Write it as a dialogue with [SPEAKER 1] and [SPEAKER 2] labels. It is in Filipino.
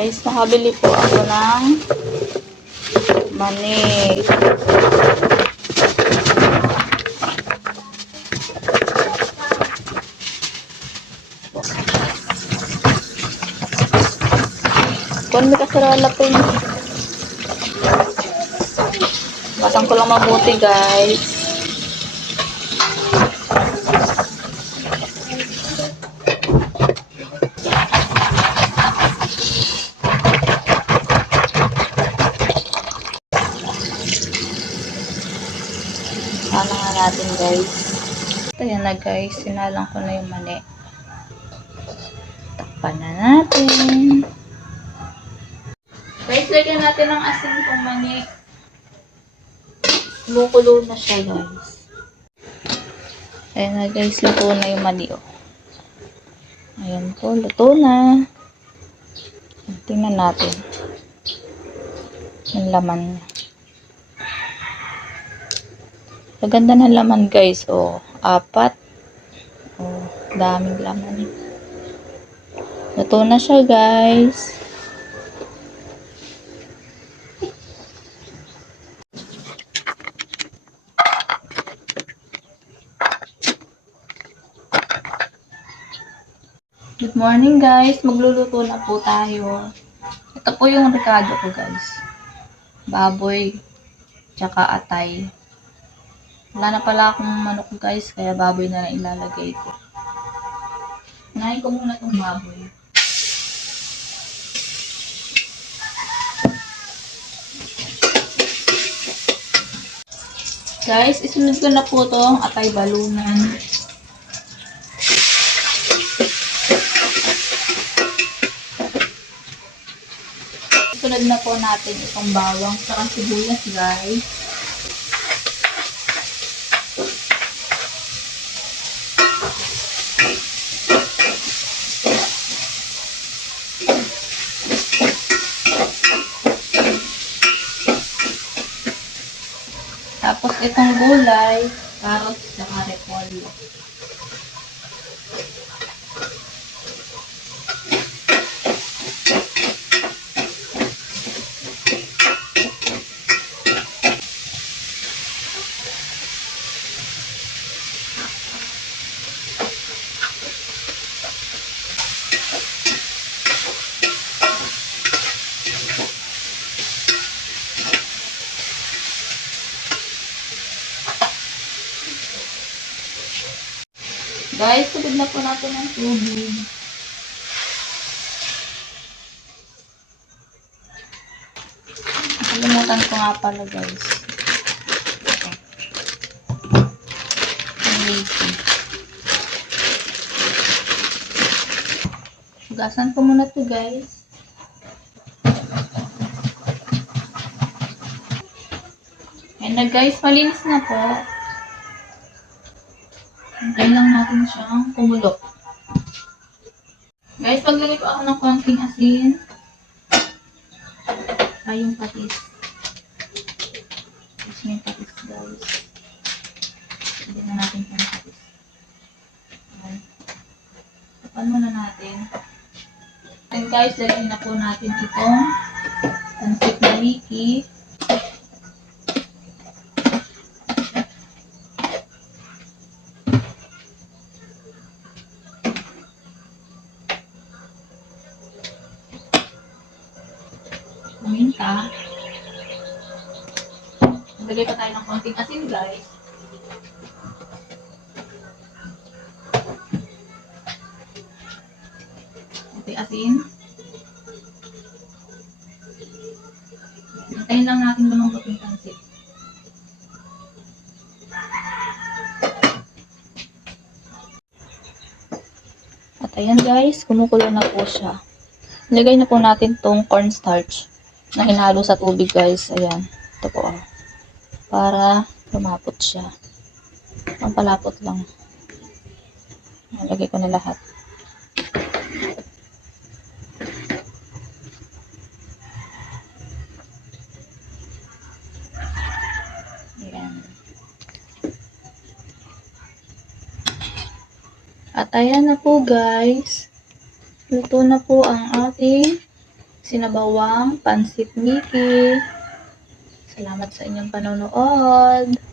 [SPEAKER 1] Guys, nakabili po ako ng mani. Kung may kasarala po yun. Batang ko lang mabuti guys. Ano nga natin guys. Ayan na guys, sinalang ko na yung mani. Takpan na natin. Guys, lagyan natin ng asin kung mani. Kumukulo na siya guys. Ayan na guys, luto na yung mani oh. Ayan po, luto na. Tingnan natin. Yung laman niya. Maganda ng laman guys. Oh, apat. Oh, daming laman. Luto na siya guys. Good morning guys. Magluluto na po tayo. Ito po yung rekado ko guys. Baboy. Tsaka atay. Wala na pala akong manok guys, kaya baboy na lang ilalagay ko. Unahin ko muna itong baboy. Guys, isunod ko na po itong atay balunan. Sunod na po natin itong bawang sa sibuyas guys. Tapos itong gulay, carrots, saka repolyo. Guys, tubig na po natin ng tubig. Nakalimutan ko nga pala guys. Ang lazy. Hugasan ko muna to guys. Ayan na guys, malinis na po. Hintayin lang natin siyang kumulok. Guys, paglagay ko ako ng konting asin. Ay, yung patis. Gusto yung patis, guys. Hindi na natin yung patis. Ayan. Tapan muna natin. And guys, lagyan na po natin itong pansip na liki. Kuminta. Maglagay pa tayo ng konting asin, guys. Konting asin. Hintayin lang natin lumambot yung pansit. At ayan guys, kumukulo na po siya. Ilagay na po natin tong cornstarch na hinalo sa tubig guys. Ayan. Ito po. ah. Para lumapot siya. Ang palapot lang. Lagay ko na lahat. Ayan. At ayan na po guys. Luto na po ang ating sinabawang pansit Mickey. Salamat sa inyong panonood.